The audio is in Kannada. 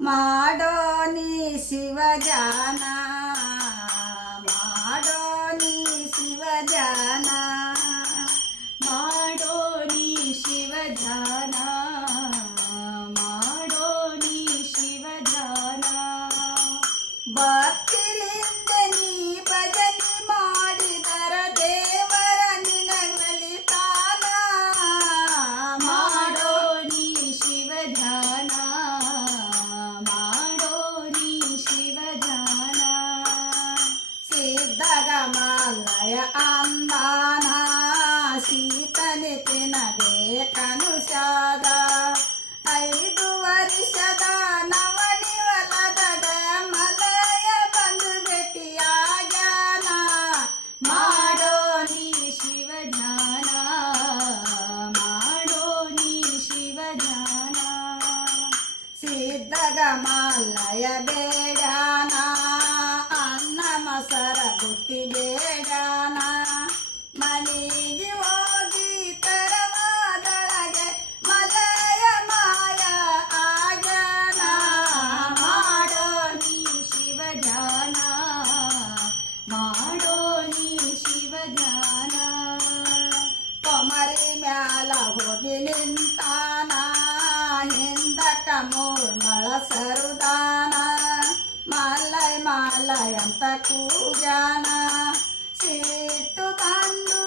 ಮಾಡೋ ನೀ ಶಿವಜಾನ ಮಾಡೋ ನೀ ಶಿವಜಾನ ಮಾಡೋ ನೀ ಶಿವಜಾನ ಮಾಡೋ ನೀ ಶಿವಜಾನ ಭಕ್ತಿಲಿಂದ ನೀ ಭಜನೆ ಮಾಡಿದರ ದೇವರ ನಿನಗಲಿತಾನ ಮಾಡೋ ನೀ ಶಿವಜಾನ ಮಾಡೋ ನೀ ಶಿವಜಾನ ಸಿದ್ಧಗಮಾಲಯ ಅಂದಾನ ಸೀತನೆ ತಿನ್ನಬೇಕನುಷಾದ 5 ವರ್ಷದ ನವನಿವಲದಾಗ ಮಲಯ ಬಂದು ಭೇಟಿಯಾಗ್ಯಾನ ಮಾಡೋ ನೀ ಶಿವಜಾನ ಮಾಡೋ ನೀ ಶಿವಜಾನ ಸಿದ್ಧಗಮಾಲಯ ಬೇಡಾನ ಅನ್ನ ಮಸರ ಬುತ್ತಿ ಬೇಡಾನ ಮನೆಗೆ ಹೋಗಿ ತರವಾದೊಳಗೆ ಮಲಯ ಮಾಯ ಆಗ್ಯಾನ ಮಾಡೋ ನೀ ಶಿವಜಾನ ಮಾಡೋ ನೀ ಶಿವಜಾನ ಕೊಮರಿ ಮ್ಯಾಲ ಹೋಗಿ ನಿಂತಾನ ಹಿಂದಕ ಮೂರ್ಮಳ ಸರುದಾನ ಮಾಲಯ ಮಾಲಯ ಅಂತ ಕೂಗ್ಯಾನ ಸಿಟ್ಟು ಬಂದು